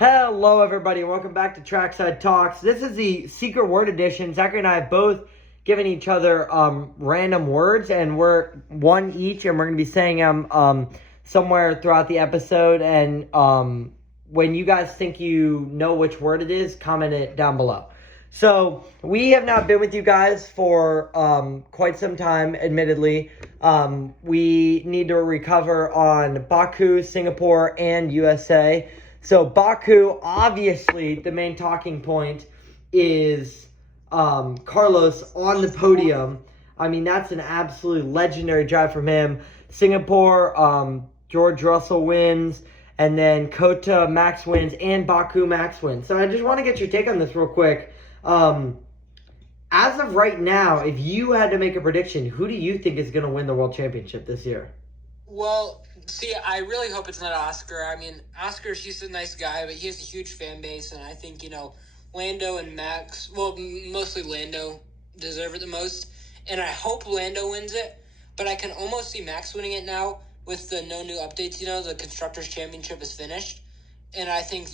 Hello, everybody. Welcome back to Trackside Talks. This is the Secret Word Edition. Zachary and I have both given each other random words, and we're one each, and we're going to be saying them somewhere throughout the episode. And when you guys think you know which word it is, comment it down below. So we have now been with you guys for quite some time, admittedly. We need to recover on Baku, Singapore, and USA. So Baku, obviously, the main talking point is Carlos on the podium. I mean, that's an absolutely legendary drive from him. Singapore, George Russell wins, and then Kota, Max wins, and Baku, Max wins. So I just want to get your take on this real quick. As of right now, if you had to make a prediction, who do you think is going to win the World Championship this year? Well, see, I really hope it's not Oscar. I mean, Oscar, he's a nice guy, but he has a huge fan base, and I think, Lando and Max, well, mostly Lando, deserve it the most, and I hope Lando wins it, but I can almost see Max winning it now with the no new updates. The Constructors' Championship is finished, and I think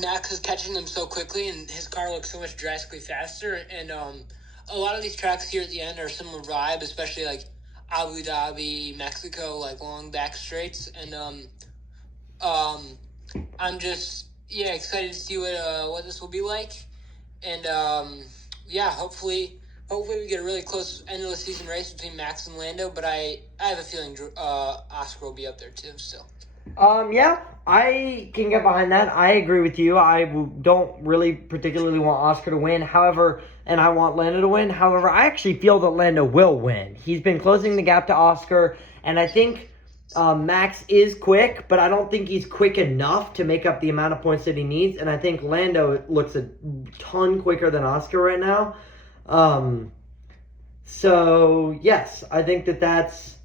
Max is catching them so quickly, and his car looks so much drastically faster, and a lot of these tracks here at the end are similar vibe, especially like Abu Dhabi, Mexico, like long back straights, and I'm just excited to see what this will be like, and hopefully we get a really close end of the season race between Max and Lando, but I have a feeling Oscar will be up there too still. Yeah, I can get behind that. I agree with you. I don't really particularly want Oscar to win. However, and I want Lando to win. However, I actually feel that Lando will win. He's been closing the gap to Oscar, and I think Max is quick, but I don't think he's quick enough to make up the amount of points that he needs. And I think Lando looks a ton quicker than Oscar right now. So, yes, I think that's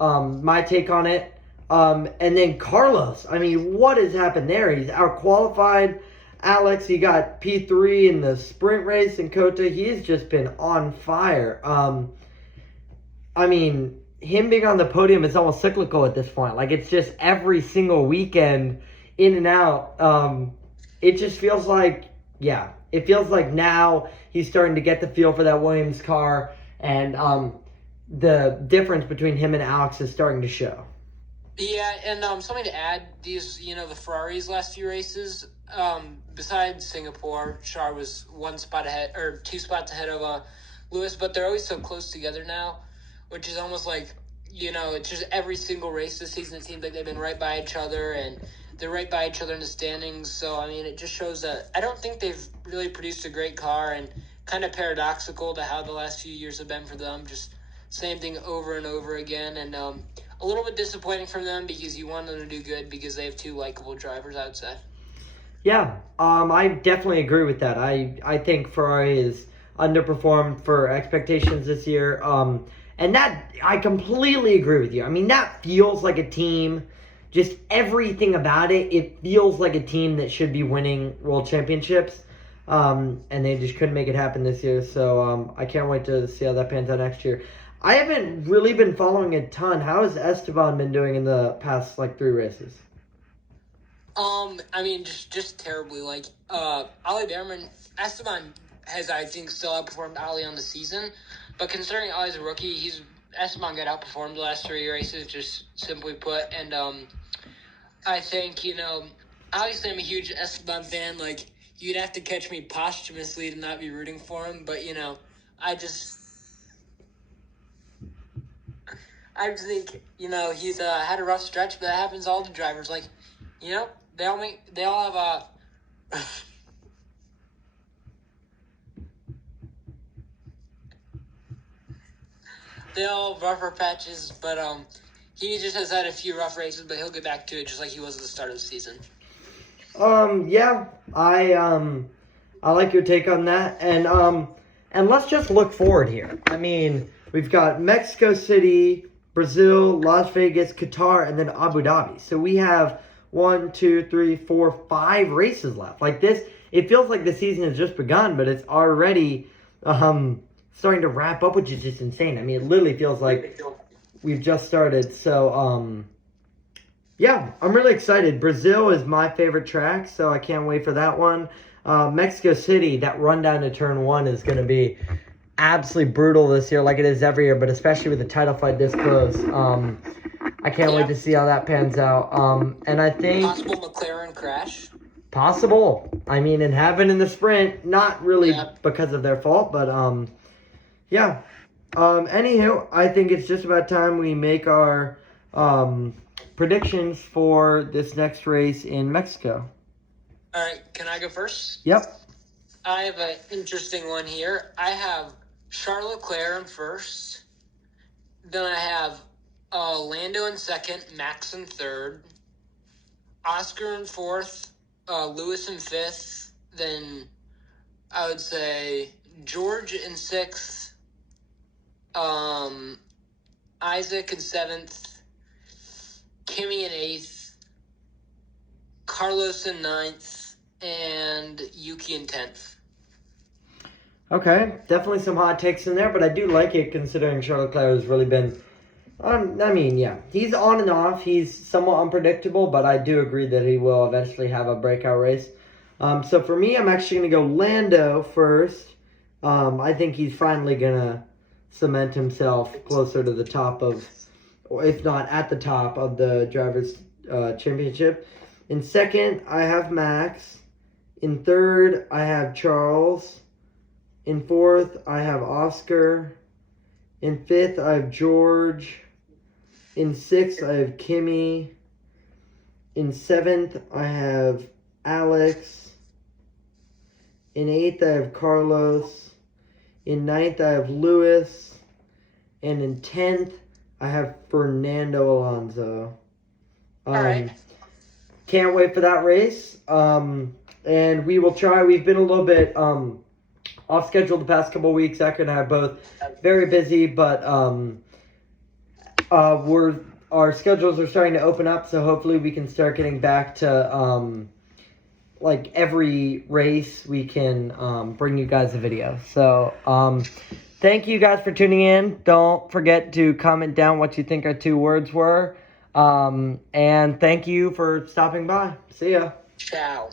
my take on it. And then Carlos, I mean, what has happened there? He's out-qualified. Alex, he got P3 in the sprint race, and Kota, he's just been on fire. I mean, him being on the podium is almost cyclical at this point. Like, it's just every single weekend, in and out. It just feels like, it feels like now he's starting to get the feel for that Williams car, and the difference between him and Alex is starting to show. Yeah, and something to add, these, the Ferraris last few races, besides Singapore, Charles was 1 spot ahead, or 2 spots ahead of Lewis, but they're always so close together now, which is almost like, it's just every single race this season, it seems like they've been right by each other, and they're right by each other in the standings, so, I mean, it just shows that I don't think they've really produced a great car, and kind of paradoxical to how the last few years have been for them, just same thing over and over again, and a little bit disappointing from them because you want them to do good because they have 2 likable drivers, I would say. Yeah, I definitely agree with that. I think Ferrari is underperformed for expectations this year, and that I completely agree with you. I mean, that feels like a team. Just everything about it feels like a team that should be winning world championships, and they just couldn't make it happen this year. So I can't wait to see how that pans out next year. I haven't really been following a ton. How has Esteban been doing in the past, 3 races? I mean, just terribly. Ollie Behrman, Esteban has, I think, still outperformed Ollie on the season. But considering Ollie's a rookie, Esteban got outperformed the last 3 races, just simply put. And I think, obviously I'm a huge Esteban fan. You'd have to catch me posthumously to not be rooting for him. But, I just think, he's had a rough stretch, but that happens to all the drivers. They all have they all have rougher patches, but he just has had a few rough races, but he'll get back to it just like he was at the start of the season. Yeah, I like your take on that, and let's just look forward here. I mean, we've got Mexico City, Brazil, Las Vegas, Qatar, and then Abu Dhabi. So we have 1, 2, 3, 4, 5 races left. It feels like the season has just begun, but it's already starting to wrap up, which is just insane. I mean, it literally feels like we've just started. So, Yeah, I'm really excited. Brazil is my favorite track, so I can't wait for that one. Mexico City, that run down to turn one is going to be absolutely brutal this year, like it is every year, but especially with the title fight this close. I can't wait to see how that pans out. And I think Possible McLaren crash. possible. I mean, in heaven in the sprint, not really Yeah. because of their fault, but yeah. Anywho, I think it's just about time we make our predictions for this next race in Mexico. All right, can I go first? Yep. I have an interesting one here. I have Charles Leclerc in first. Then I have Lando in second, Max in third, Oscar in fourth, Lewis in fifth. Then I would say George in sixth, Isaac in seventh, Kimmy in eighth, Carlos in ninth, and Yuki in 10th. Okay, definitely some hot takes in there, but I do like it considering Charles Leclerc has really been. Yeah, he's on and off. He's somewhat unpredictable, but I do agree that he will eventually have a breakout race. So for me, I'm actually going to go Lando first. I think he's finally going to cement himself closer to the top of, or if not at the top of the Drivers' Championship. In second, I have Max. In third, I have Charles. In fourth, I have Oscar. In fifth, I have George. In sixth, I have Kimmy. In seventh, I have Alex. In eighth, I have Carlos. In ninth, I have Lewis. And in 10th, I have Fernando Alonso. All right. Can't wait for that race. And we will try. We've been a little bit off schedule the past couple of weeks. Zach and I are both very busy, but our schedules are starting to open up, so hopefully we can start getting back to like every race we can bring you guys a video. So thank you guys for tuning in. Don't forget to comment down what you think our 2 words were. And thank you for stopping by. See ya. Ciao.